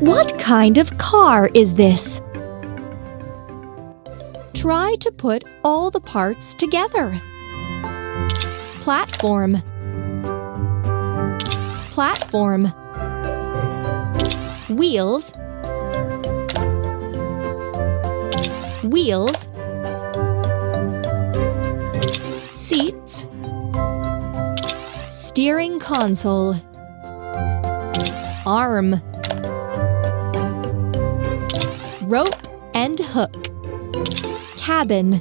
What kind of car is this? Try to put all the parts together. Platform. Platform. Wheels. Wheels. Seats. Steering console. Arm. Rope and hook. Cabin.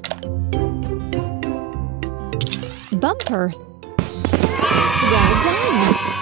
Bumper. Well done!